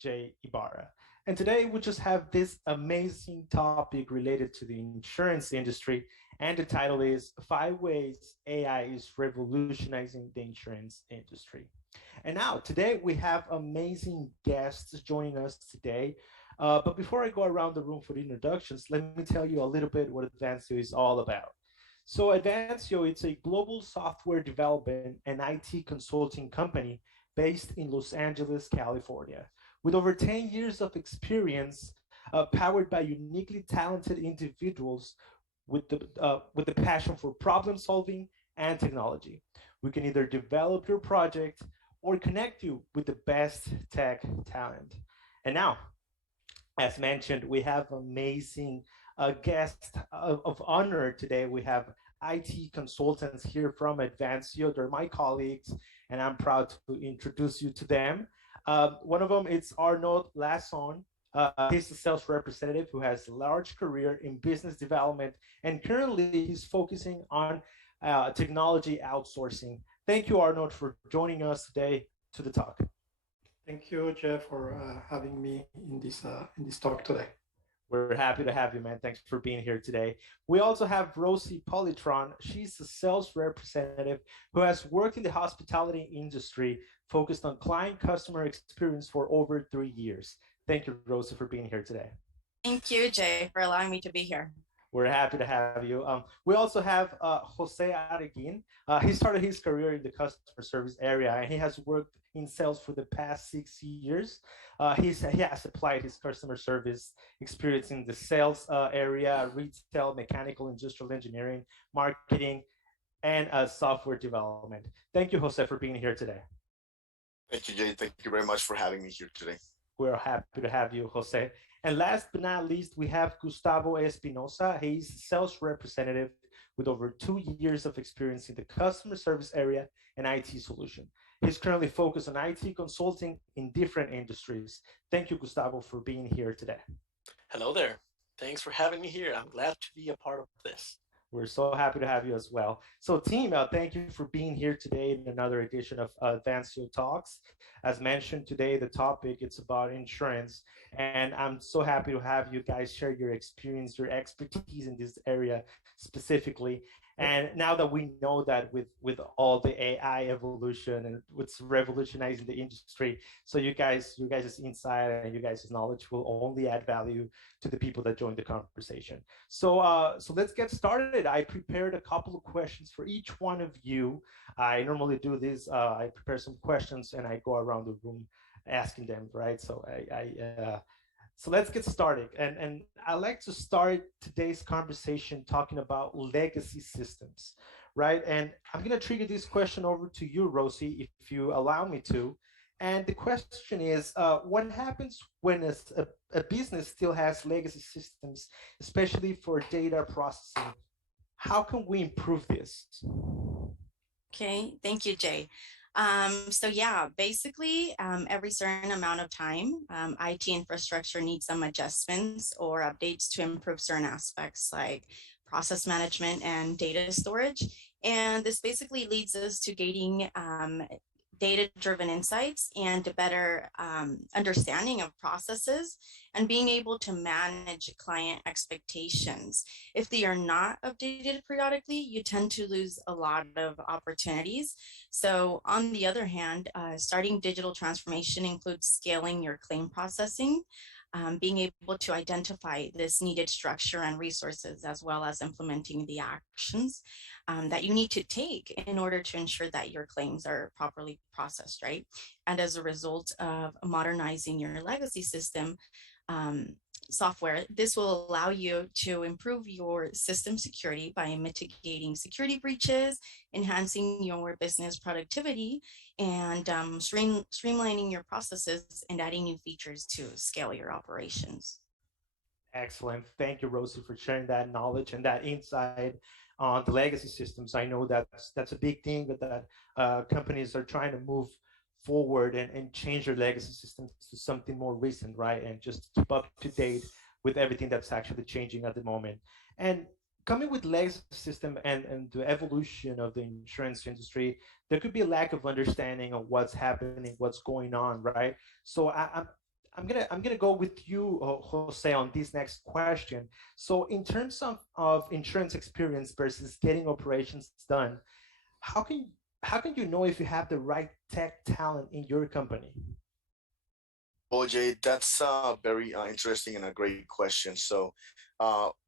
Jay Ibarra. And today we just have this amazing topic related to the insurance industry. And the title is Five Ways AI is Revolutionizing the Insurance Industry. And now, today we have amazing guests joining us today. But before I go around the room for the introductions, let me tell you a little bit what Advancio is all about. So Advancio, it's a global software development and IT consulting company based in Los Angeles, California, with over 10 years of experience, powered by uniquely talented individuals with the passion for problem solving and technology. We can either develop your project or connect you with the best tech talent. And now, as mentioned, we have amazing guest of honor today. We have IT consultants here from Advancio. They're my colleagues, and I'm proud to introduce you to them. One of them is Arnold Lasson. He's a sales representative who has a large career in business development, and currently he's focusing on technology outsourcing. Thank you, Arnold, for joining us today to the talk. Thank you, Jeff, for having me in this talk today. We're happy to have you, man. Thanks for being here today. We also have Rosie Polytron. She's a sales representative who has worked in the hospitality industry, focused on client customer experience for over 3 years. Thank you, Rosie, for being here today. Thank you, Jay, for allowing me to be here. We're happy to have you. We also have Jose Areguin. He started his career in the customer service area, and he has worked in sales for the past 6 years. He has applied his customer service experience in the sales area, retail, mechanical, industrial engineering, marketing, and software development. Thank you, Jose, for being here today. Thank you, Jay. Thank you very much for having me here today. We're happy to have you, Jose. And last but not least, we have Gustavo Espinosa. He's a sales representative with over 2 years of experience in the customer service area and IT solution. He's currently focused on IT consulting in different industries. Thank you, Gustavo, for being here today. Hello there. Thanks for having me here. I'm glad to be a part of this. We're so happy to have you as well. So team, thank you for being here today in another edition of Advancio Talks. As mentioned today, the topic, it's about insurance. And I'm so happy to have you guys share your experience, your expertise in this area specifically. And now that we know that with all the AI evolution and what's revolutionizing the industry, so you guys' insight and you guys' knowledge will only add value to the people that join the conversation. So let's get started. I prepared a couple of questions for each one of you. I normally do this. I prepare some questions and I go around the room asking them, right? So So let's get started. And I'd like to start today's conversation talking about legacy systems, right? And I'm going to trigger this question over to you, Rosie, if you allow me to. And the question is, what happens when a business still has legacy systems, especially for data processing? How can we improve this? Okay, thank you, Jay. So yeah, basically every certain amount of time, IT infrastructure needs some adjustments or updates to improve certain aspects like process management and data storage. And this basically leads us to gaining data-driven insights and a better understanding of processes and being able to manage client expectations. If they are not updated periodically, you tend to lose a lot of opportunities. So on the other hand, starting digital transformation includes scaling your claim processing, being able to identify this needed structure and resources, as well as implementing the actions that you need to take in order to ensure that your claims are properly processed, right? And as a result of modernizing your legacy system software, this will allow you to improve your system security by mitigating security breaches, enhancing your business productivity, and streamlining your processes and adding new features to scale your operations. Excellent. Thank you, Rosie, for sharing that knowledge and that insight on the legacy systems. I know that's a big thing that companies are trying to move forward and change their legacy systems to something more recent, right? And just keep up to date with everything that's actually changing at the moment. And coming with legacy system and the evolution of the insurance industry, there could be a lack of understanding of what's happening, what's going on, right? So I'm gonna go with you, Jose, on this next question. So, in terms of insurance experience versus getting operations done, how can how can you know if you have the right tech talent in your company? Well, Jay, that's very interesting and a great question. So,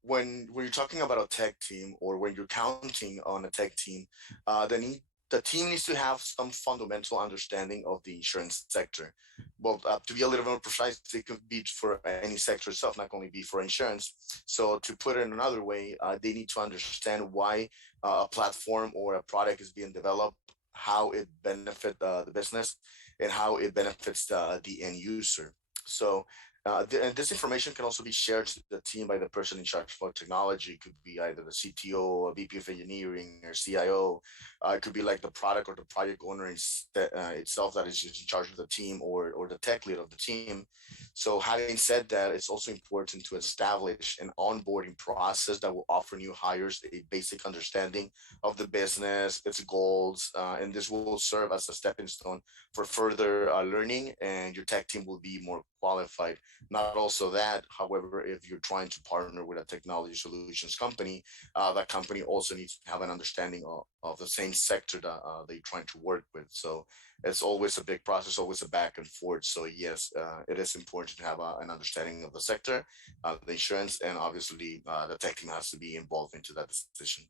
when you're talking about a tech team or when you're counting on a tech team, the team needs to have some fundamental understanding of the insurance sector. Well, to be a little more precise, it could be for any sector itself, not only be for insurance. So, to put it another way, they need to understand why a platform or a product is being developed, how it benefit the business, and how it benefits the end user. So, and this information can also be shared to the team by the person in charge for technology. It could be either the CTO, a VP of engineering, or CIO. It could be like the product or the project owner itself that is in charge of the team, or the tech lead of the team. So, having said that, it's also important to establish an onboarding process that will offer new hires a basic understanding of the business, its goals, and this will serve as a stepping stone for further learning, and your tech team will be more qualified. Not also that, however, if you're trying to partner with a technology solutions company, that company also needs to have an understanding of the same sector that they're trying to work with. So it's always a big process, always a back and forth. So yes, it is important to have an understanding of the sector, the insurance, and obviously the tech team has to be involved into that decision.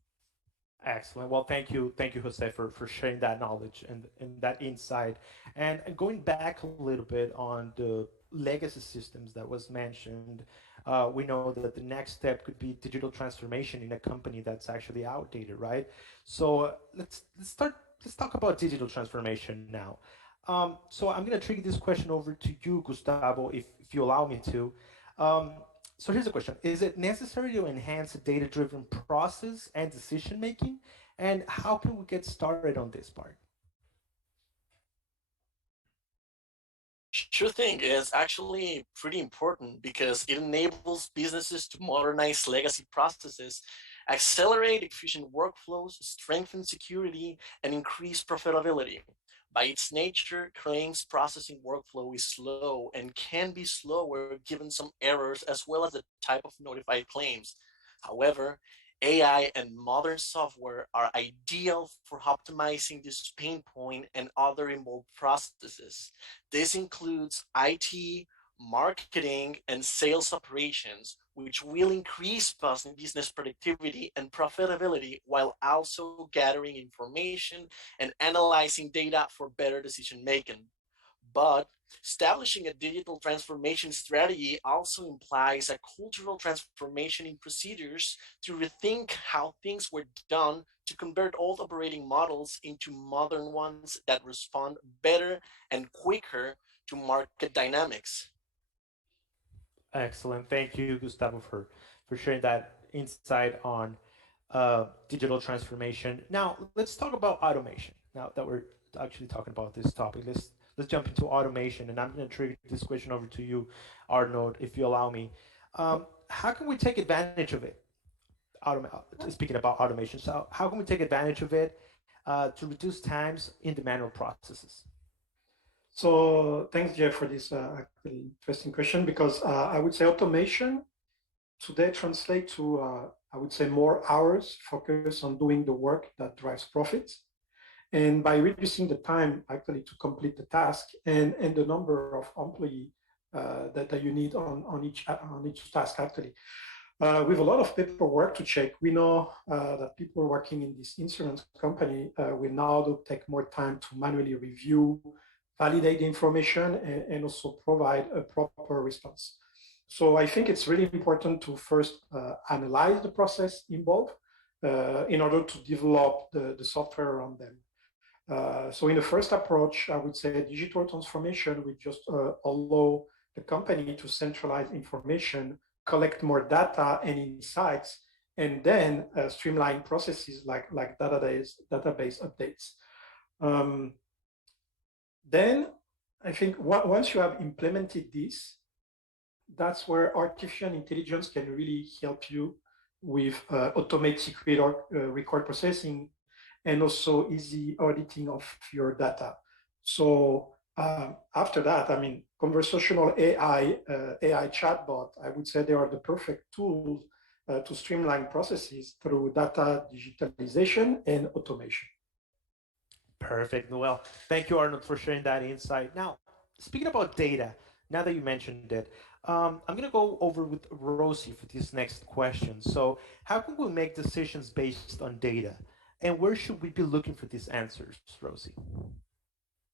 Excellent. Well, thank you, Jose, for sharing that knowledge and that insight. And going back a little bit on the legacy systems that was mentioned, we know that the next step could be digital transformation in a company that's actually outdated, right? So let's talk about digital transformation now. So I'm gonna trigger this question over to you, Gustavo, if you allow me to. Um, so here's the question: is it necessary to enhance a data-driven process and decision making? And how can we get started on this part? Sure thing. It's actually pretty important because it enables businesses to modernize legacy processes, accelerate efficient workflows, strengthen security, and increase profitability. By its nature, claims processing workflow is slow and can be slower given some errors as well as the type of notified claims. However, AI and modern software are ideal for optimizing this pain point and other involved processes. This includes IT, marketing, and sales operations, which will increase business productivity and profitability while also gathering information and analyzing data for better decision making. But establishing a digital transformation strategy also implies a cultural transformation in procedures to rethink how things were done to convert old operating models into modern ones that respond better and quicker to market dynamics. Excellent. Thank you, Gustavo, for sharing that insight on digital transformation. Now, let's talk about automation. Now that we're actually talking about this topic, let's jump into automation. And I'm going to trigger this question over to you, Arnold, if you allow me. How can we take advantage of it? Speaking about automation, so how can we take advantage of it to reduce times in the manual processes? So thanks, Jeff, for this actually interesting question, because I would say automation today translate to, I would say, more hours focus on doing the work that drives profits. And by reducing the time actually to complete the task and the number of employee that you need on each task actually. We have a lot of paperwork to check. We know that people working in this insurance company will now take more time to manually review, validate the information, and also provide a proper response. So I think it's really important to first analyze the process involved in order to develop the software around them. So in the first approach, I would say digital transformation would just allow the company to centralize information, collect more data and insights, and then streamline processes like database updates. Um, then I think once you have implemented this, that's where artificial intelligence can really help you with automatic record processing and also easy auditing of your data. So After that, I mean, conversational AI chatbot, I would say they are the perfect tools to streamline processes through data digitalization and automation. Perfect. Well, thank you, Arnold, for sharing that insight. Now, speaking about data, now that you mentioned it, I'm going to go over with Rosie for this next question. So, how can we make decisions based on data? And where should we be looking for these answers, Rosie?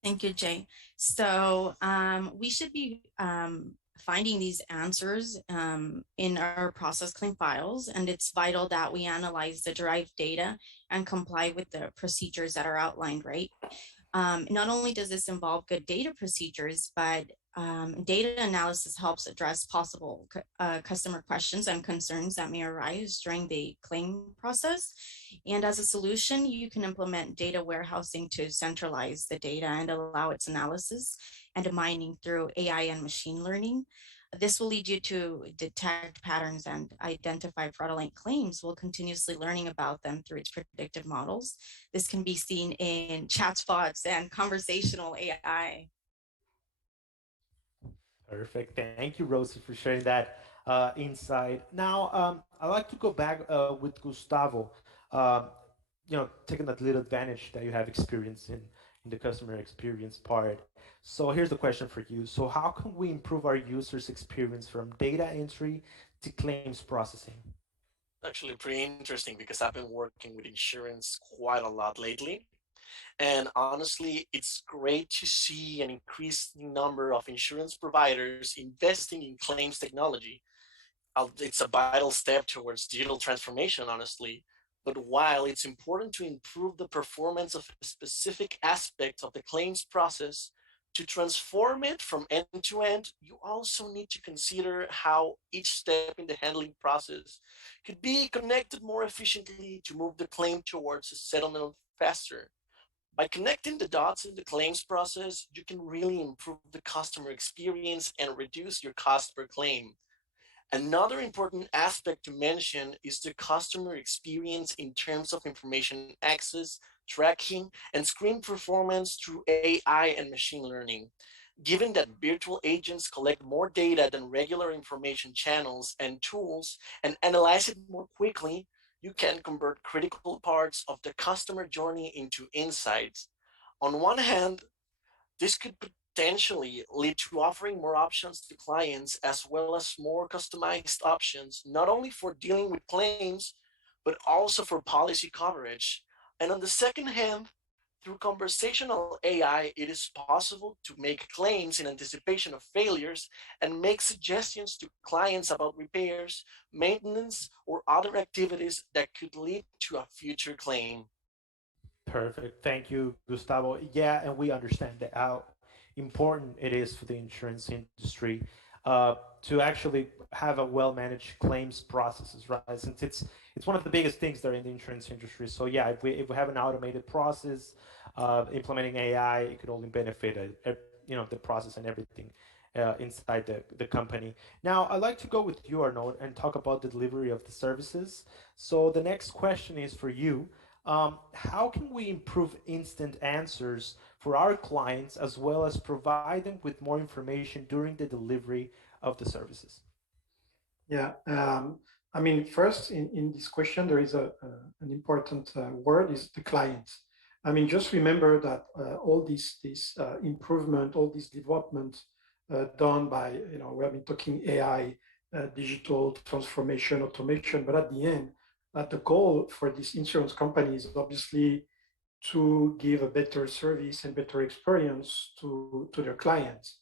Thank you, Jay. So we should be finding these answers in our process claim files, and it's vital that we analyze the derived data and comply with the procedures that are outlined, right? Not only does this involve good data procedures, but data analysis helps address possible customer questions and concerns that may arise during the claim process. And as a solution, you can implement data warehousing to centralize the data and allow its analysis and mining through AI and machine learning. This will lead you to detect patterns and identify fraudulent claims while continuously learning about them through its predictive models. This can be seen in chatbots and conversational AI. Perfect. Thank you, Rosie, for sharing that insight. Now, I'd like to go back with Gustavo. Um, taking that little advantage that you have experience in the customer experience part. So here's the question for you. So how can we improve our users' experience from data entry to claims processing? Actually, pretty interesting because I've been working with insurance quite a lot lately. And honestly, it's great to see an increasing number of insurance providers investing in claims technology. It's a vital step towards digital transformation, honestly. But while it's important to improve the performance of a specific aspect of the claims process, to transform it from end to end, you also need to consider how each step in the handling process could be connected more efficiently to move the claim towards a settlement faster. By connecting the dots in the claims process, you can really improve the customer experience and reduce your cost per claim. Another important aspect to mention is the customer experience in terms of information access, tracking, and screen performance through AI and machine learning. Given that virtual agents collect more data than regular information channels and tools and analyze it more quickly, you can convert critical parts of the customer journey into insights. On one hand, this could potentially lead to offering more options to clients as well as more customized options, not only for dealing with claims, but also for policy coverage. And on the second hand, through conversational AI, it is possible to make claims in anticipation of failures and make suggestions to clients about repairs, maintenance, or other activities that could lead to a future claim. Perfect. Thank you, Gustavo. Yeah, and we understand that how important it is for the insurance industry to actually have a well-managed claims processes, right? Since it's one of the biggest things there in the insurance industry. So yeah, if we have an automated process, implementing AI, it could only benefit the process and everything inside the company. Now, I'd like to go with you, Arnold, and talk about the delivery of the services. So the next question is for you. How can we improve instant answers for our clients as well as provide them with more information during the delivery of the services? Yeah, I mean, first in this question, there is an important word is the client. I mean, just remember that all this improvement, all this development done by, we have been talking AI, digital transformation, automation, but at the end, the goal for this insurance company is obviously to give a better service and better experience to their clients.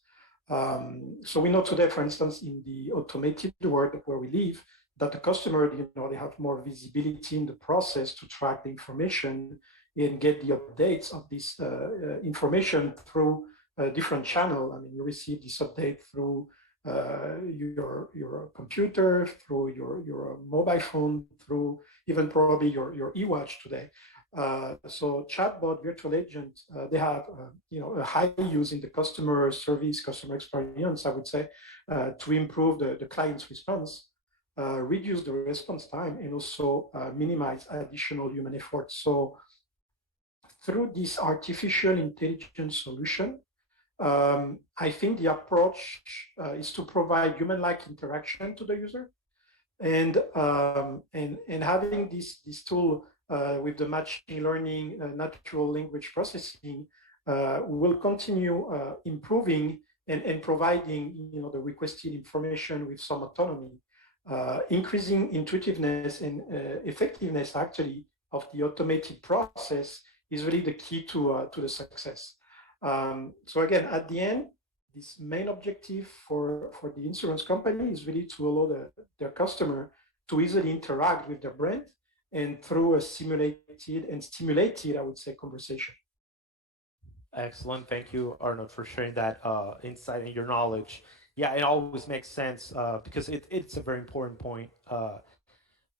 So we know today, for instance, in the automated world where we live, that the customer, they have more visibility in the process to track the information and get the updates of this information through a different channel. I mean, you receive this update through your computer, through your mobile phone, through even probably your e-watch today. So chatbot, virtual agent, they have a high use in the customer service, customer experience, I would say, to improve the client's response, reduce the response time, and also minimize additional human effort. So through this artificial intelligence solution, I think the approach is to provide human-like interaction to the user, and having this tool with the machine learning, natural language processing, will continue improving and providing the requested information with some autonomy, increasing intuitiveness and effectiveness actually of the automated process is really the key to the success. So again, at the end, this main objective for the insurance company is really to allow their customer to easily interact with their brand and through a simulated and stimulated, I would say, conversation. Excellent. Thank you, Arnold, for sharing that insight and your knowledge. Yeah, it always makes sense because it's a very important point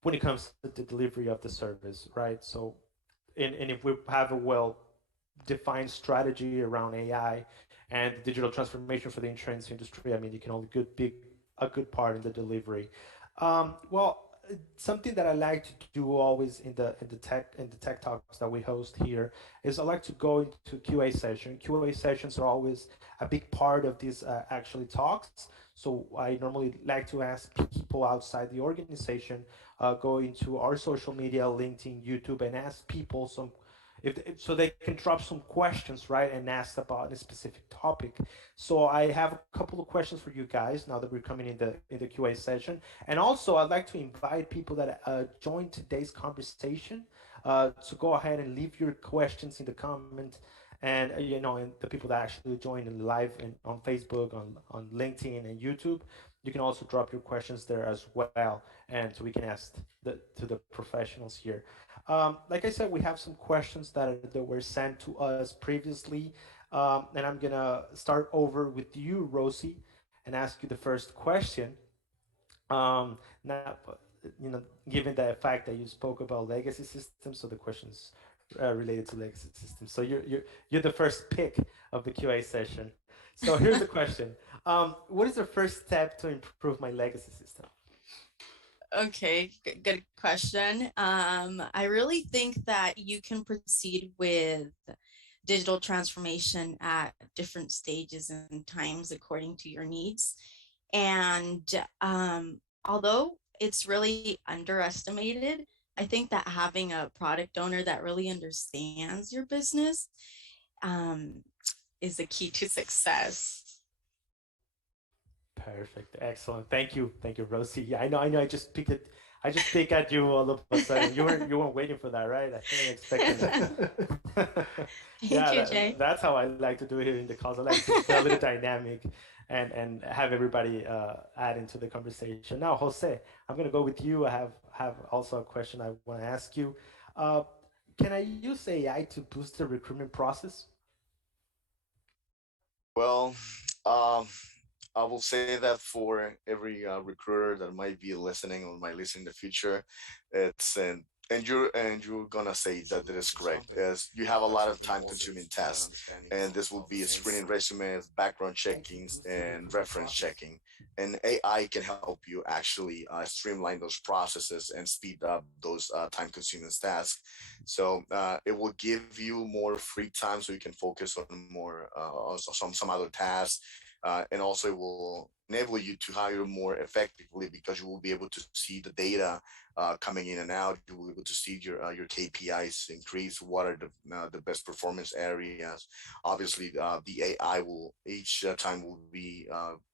when it comes to the delivery of the service, right? So, and if we have a well defined strategy around AI and digital transformation for the insurance industry, I mean, you can only be a good part in the delivery. Well, something that I like to do always in the tech talks that we host here is I like to go into QA session. QA sessions are always a big part of these actually talks. So I normally like to ask people outside the organization, go into our social media, LinkedIn, YouTube, and ask people some if so they can drop some questions, right, and ask about a specific topic. So I have a couple of questions for you guys now that we're coming in the QA session. And also I'd like to invite people that join today's conversation to go ahead and leave your questions in the comment. And and the people that actually join in live on Facebook, on LinkedIn and YouTube, you can also drop your questions there as well, and so we can ask to the professionals here. Like I said, we have some questions that were sent to us previously, and I'm gonna start over with you, Rosie, and ask you the first question. Now, given the fact that you spoke about legacy systems, so the questions related to legacy systems. So you're the first pick of the QA session. So here's the question: what is the first step to improve my legacy system? Okay, good question. I really think that you can proceed with digital transformation at different stages and times according to your needs. And although it's really underestimated, I think that having a product owner that really understands your business um, is the key to success. Perfect. Excellent. Thank you, Rosie. Yeah, I know. I just picked it. I just picked at you all of a sudden. You weren't waiting for that, right? I think expecting that. Thank Yeah, you, Jay. that's how I like to do it here in the calls. I like to be a little dynamic and have everybody add into the conversation. Now, Jose, I'm gonna go with you. I have also a question I want to ask you. Uh, can I use AI to boost the recruitment process? Well, um, I will say that for every recruiter that might be listening or might listen in the future, it's and you're gonna say that that is correct, as you have a lot of time-consuming tasks, and this will be screening resumes, background checkings, and reference checking. And AI can help you actually streamline those processes and speed up those time-consuming tasks. So it will give you more free time, so you can focus on more some other tasks, and also it will enable you to hire more effectively because you will be able to see the data coming in and out. You will be able to see your KPIs increase. What are the best performance areas? Obviously, the AI will each time will be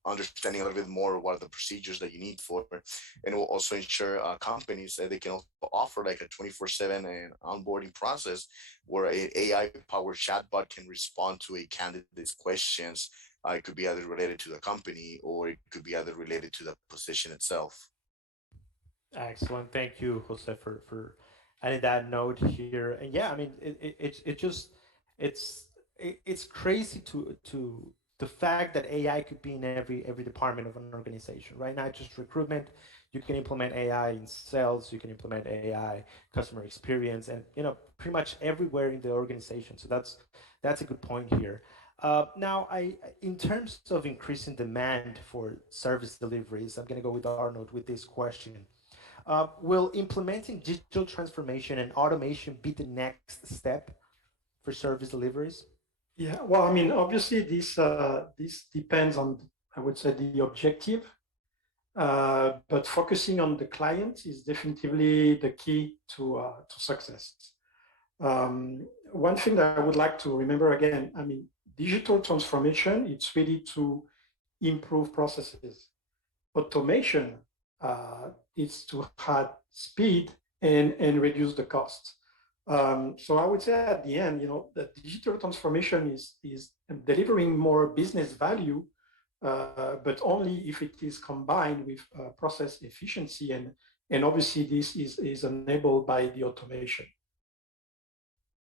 understanding a little bit more what are the procedures that you need for, and it will also ensure companies that they can also offer like a 24/7 and onboarding process where a AI powered chatbot can respond to a candidate's questions. It could be either related to the company or it could be either related to the position itself. Excellent. Thank you, Jose, for adding that note here. And yeah, I mean, it just it's it's crazy to the fact that AI could be in every department of an organization, right? Not just recruitment. You can implement AI in sales. You can implement AI customer experience, and pretty much everywhere in the organization. So that's a good point here. Now, in terms of increasing demand for service deliveries, I'm going to go with Arnold with this question. Will implementing digital transformation and automation be the next step for service deliveries? Yeah, well, I mean, obviously, this depends on, I would say, the objective, but focusing on the client is definitely the key to success. One thing that I would like to remember again, I mean, digital transformation, it's really to improve processes. Automation is to add speed and reduce the cost. So I would say at the end, the digital transformation is delivering more business value, but only if it is combined with process efficiency, and obviously this is enabled by the automation.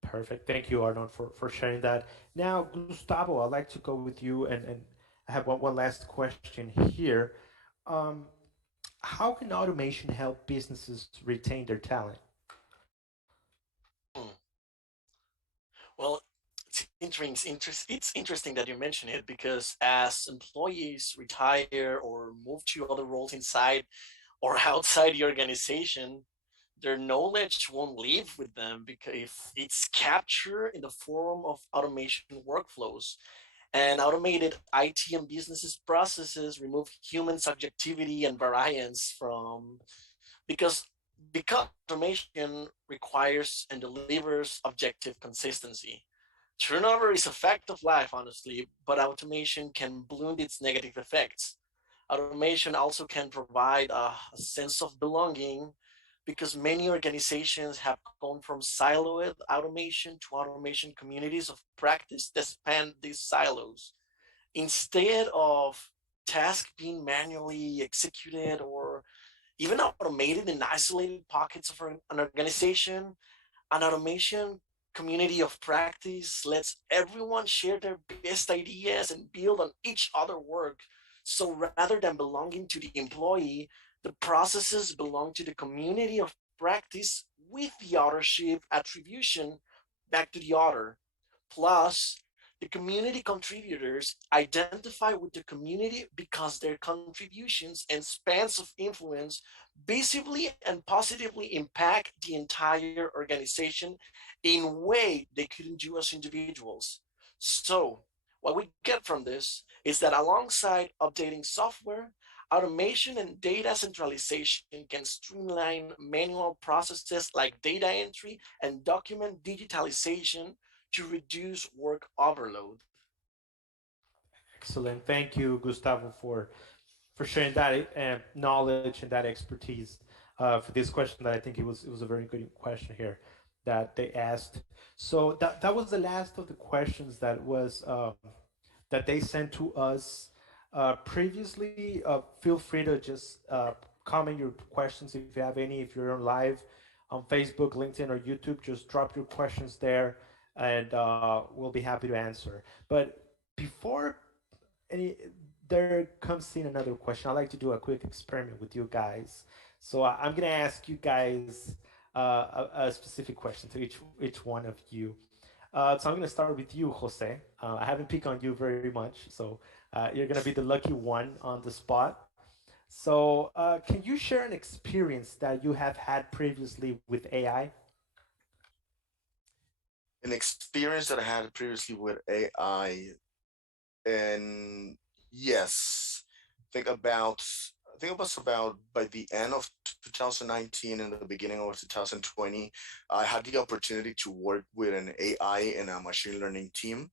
Perfect. Thank you, Arnold, for sharing that. Now, Gustavo, I'd like to go with you, and I have one last question here. Um, how can automation help businesses retain their talent? Hmm. Well, it's interesting that you mention it because as employees retire or move to other roles inside or outside the organization, their knowledge won't leave with them because if it's captured in the form of automation workflows. And automated IT and businesses processes remove human subjectivity and variance from because automation requires and delivers objective consistency. Turnover is a fact of life, honestly, but automation can blunt its negative effects. Automation also can provide a sense of belonging because many organizations have gone from siloed automation to automation communities of practice that span these silos. Instead of tasks being manually executed or even automated in isolated pockets of an organization, an automation community of practice lets everyone share their best ideas and build on each other work. So rather than belonging to the employee, the processes belong to the community of practice with the authorship attribution back to the author. Plus, the community contributors identify with the community because their contributions and spans of influence visibly and positively impact the entire organization in a way they couldn't do as individuals. So, what we get from this is that alongside updating software, automation and data centralization can streamline manual processes like data entry and document digitalization to reduce work overload. Excellent. Thank you, Gustavo, for sharing that knowledge and that expertise for this question. That I think it was a very good question here that they asked. So that was the last of the questions that they sent to us previously. Feel free to just comment your questions if you have any. If you're on live on Facebook, LinkedIn, or YouTube, just drop your questions there, and we'll be happy to answer. But before any there comes in another question. I'd like to do a quick experiment with you guys. So I'm gonna ask you guys a specific question to each one of you. So I'm gonna start with you, Jose. I haven't picked on you very much, so you're gonna be the lucky one on the spot. So can you share an experience that you have had previously with AI? An experience that I had previously with AI, and yes, think about I think it was about by the end of 2019 and the beginning of 2020, I had the opportunity to work with an AI and a machine learning team.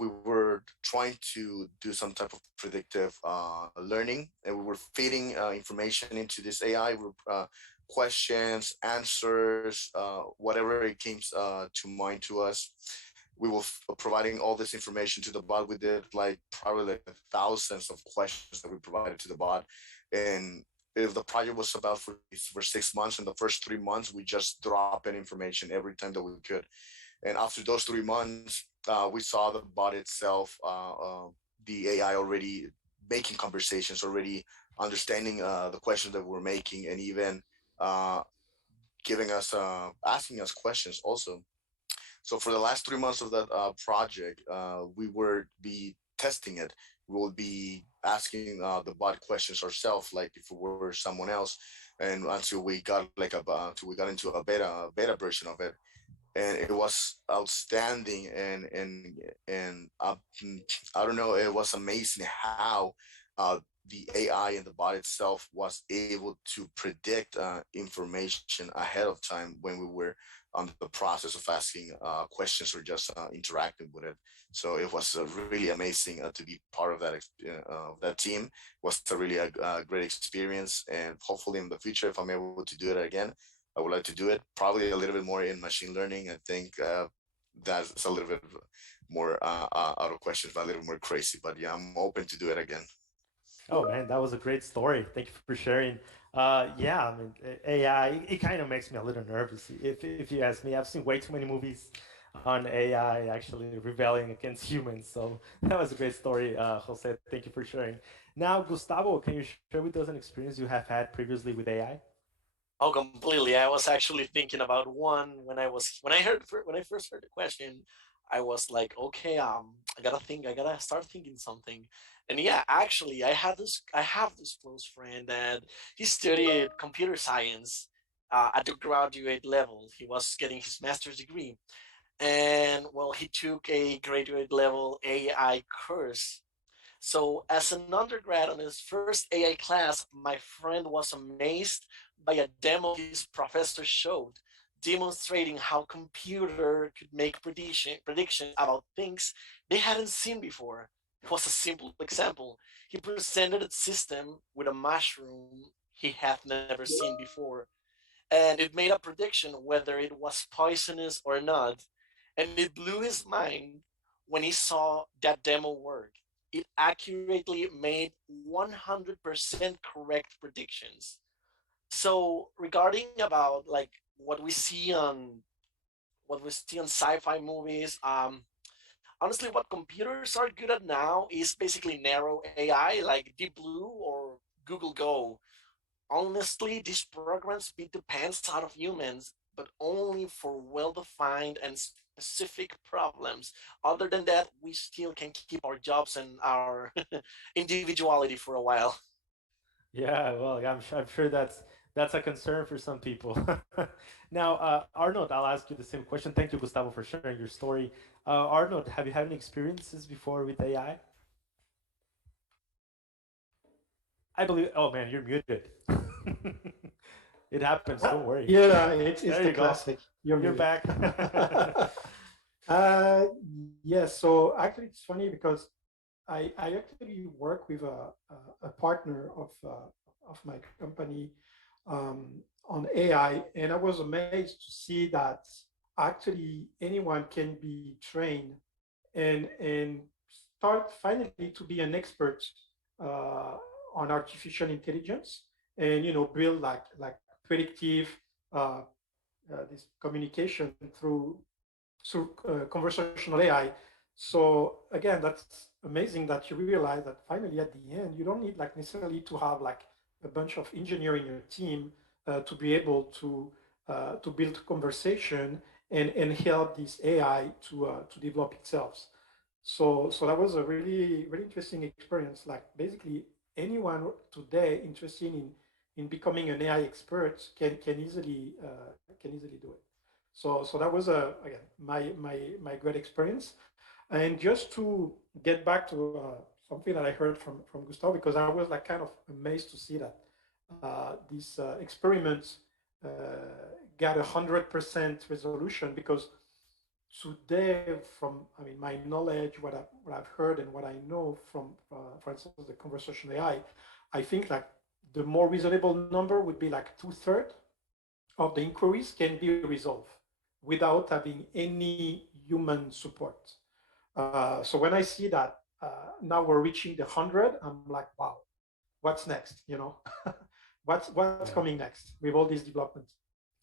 We were trying to do some type of predictive learning, and we were feeding information into this AI, questions, answers, whatever it came to mind to us. We were providing all this information to the bot. We did like probably like thousands of questions that we provided to the bot, and if the project was about for 6 months, in the first 3 months, we just drop in information every time that we could. And after those 3 months, we saw the bot itself, the AI already making conversations, already understanding the questions that we're making, and even uh, giving us, asking us questions also. So for the last 3 months of that project, we were be testing it. We will be asking the bot questions ourselves, like if we were someone else, and until we got like until we got into a beta version of it. and it was outstanding. And I don't know, it was amazing how the AI and the bot itself was able to predict information ahead of time when we were on the process of asking questions or just interacting with it. So it was really amazing to be part of that team. It was a really great experience, and hopefully in the future, if I'm able to do it again, I would like to do it. Probably a little bit more in machine learning. I think that's a little bit more out of question, but a little more crazy. But yeah, I'm open to do it again. Oh man, that was a great story. Thank you for sharing. Yeah, I mean, AI, it kind of makes me a little nervous. If you ask me, I've seen way too many movies on AI actually rebelling against humans. So that was a great story, Jose. Thank you for sharing. Now, Gustavo, can you share with us an experience you have had previously with AI? Oh, completely. I was actually thinking about one when I first heard the question. I was like, okay, I gotta think. I gotta start thinking something. And yeah, actually, I have this close friend that he studied computer science at the graduate level. He was getting his master's degree, and well, he took a graduate level AI course. So, as an undergrad on his first AI class, my friend was amazed by a demo his professor showed, demonstrating how computer could make predictions about things they hadn't seen before. It was a simple example. He presented a system with a mushroom he had never seen before, and it made a prediction whether it was poisonous or not. And it blew his mind when he saw that demo work. It accurately made 100% correct predictions. So regarding about like what we see on sci-fi movies, honestly, what computers are good at now is basically narrow AI, like Deep Blue or Google Go. Honestly, these programs beat the pants out of humans, but only for well defined and specific problems. Other than that, we still can keep our jobs and our individuality for a while. Yeah, well, I'm sure that's a concern for some people. Now, Arnold, I'll ask you the same question. Thank you, Gustavo, for sharing your story. Arnold, have you had any experiences before with AI? I believe. Oh man, you're muted. It happens. Don't worry. Yeah, it's There the you go. classic. You're You're muted. back. uh, yes. So actually, it's funny because I actually work with a partner of my company on AI, and I was amazed to see that actually anyone can be trained and start finally to be an expert uh, on artificial intelligence, and build like predictive uh, this communication through conversational AI. So again, that's amazing that you realize that finally at the end, you don't need like necessarily to have like a bunch of engineers in your team to be able to build conversation and help this AI to develop itself. So that was a really interesting experience. Like basically anyone today interested in becoming an AI expert can easily do it. So that was again my great experience. And just to get back to something that I heard from Gustavo, because I was like kind of amazed to see that this experiment uh, got 100% resolution, because today, from I mean my knowledge, what I've heard and what I know from for instance the conversational AI, I think like the more reasonable number would be like 2/3 of the inquiries can be resolved without having any human support. So when I see that now we're reaching the 100, I'm like, wow, what's next? What's Yeah. coming next with all these developments?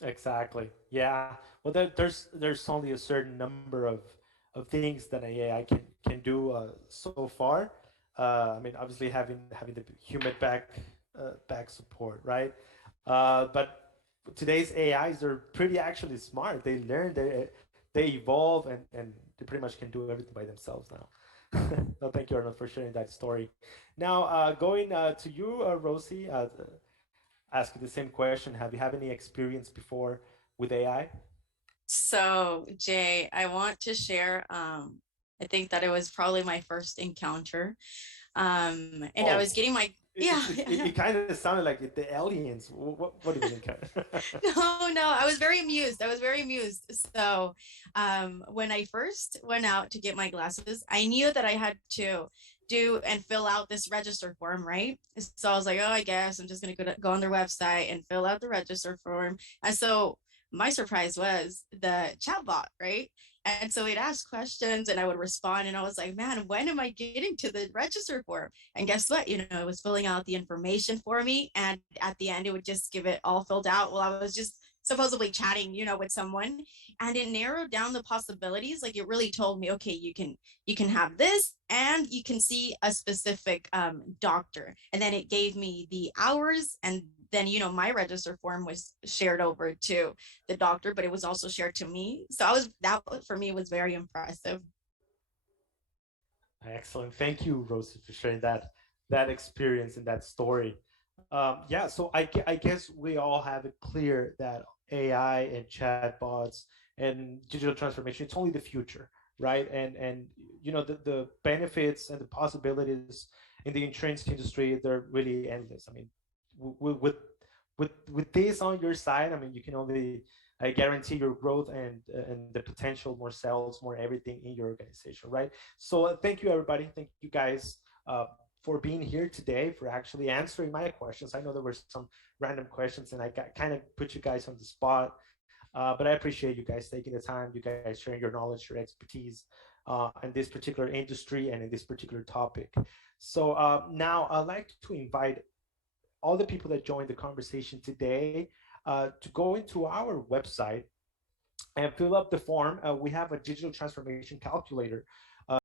Exactly. Yeah. Well, there's only a certain number of things that AI can do so far. I mean, obviously having the human back support, right? But today's AIs are pretty actually smart. They learn, they evolve, and they pretty much can do everything by themselves now. No, thank you, Arnold, for sharing that story. Now, going to you, Rosie. Ask you the same question. Have you had any experience before with AI? So, Jay, I want to share. I think that it was probably my first encounter. And I Oh, was getting my, it, yeah, it, yeah, it, yeah. it kind of sounded like the aliens. What do you mean? No, no, I was very amused. I was very amused. So, when I first went out to get my glasses, I knew that I had to do and fill out this register form, right? So I was like, oh, I guess I'm just gonna go on their website and fill out the register form. And so my surprise was the chatbot, right? And so it asked questions and I would respond. And I was like, man, when am I getting to the register form? And guess what? It was filling out the information for me. And at the end, it would just give it all filled out while I was just supposedly chatting, with someone. And it narrowed down the possibilities. Like it really told me, okay, you can have this and you can see a specific doctor. And then it gave me the hours and then my register form was shared over to the doctor, but it was also shared to me. So that for me was very impressive. Excellent. Thank you, Rosie, for sharing that experience and that story. Yeah, so I guess we all have it clear that AI and chatbots and digital transformation, it's only the future, right? And the benefits and the possibilities in the insurance industry, they're really endless. I mean, with this on your side, I mean, you can only guarantee your growth and the potential, more sales, more everything in your organization, right? So thank you, everybody. Thank you guys for being here today, for actually answering my questions. I know there were some random questions and I kind of put you guys on the spot, but I appreciate you guys taking the time, you guys sharing your knowledge, your expertise in this particular industry and in this particular topic. So now I'd like to invite all the people that joined the conversation today to go into our website and fill up the form. We have a digital transformation calculator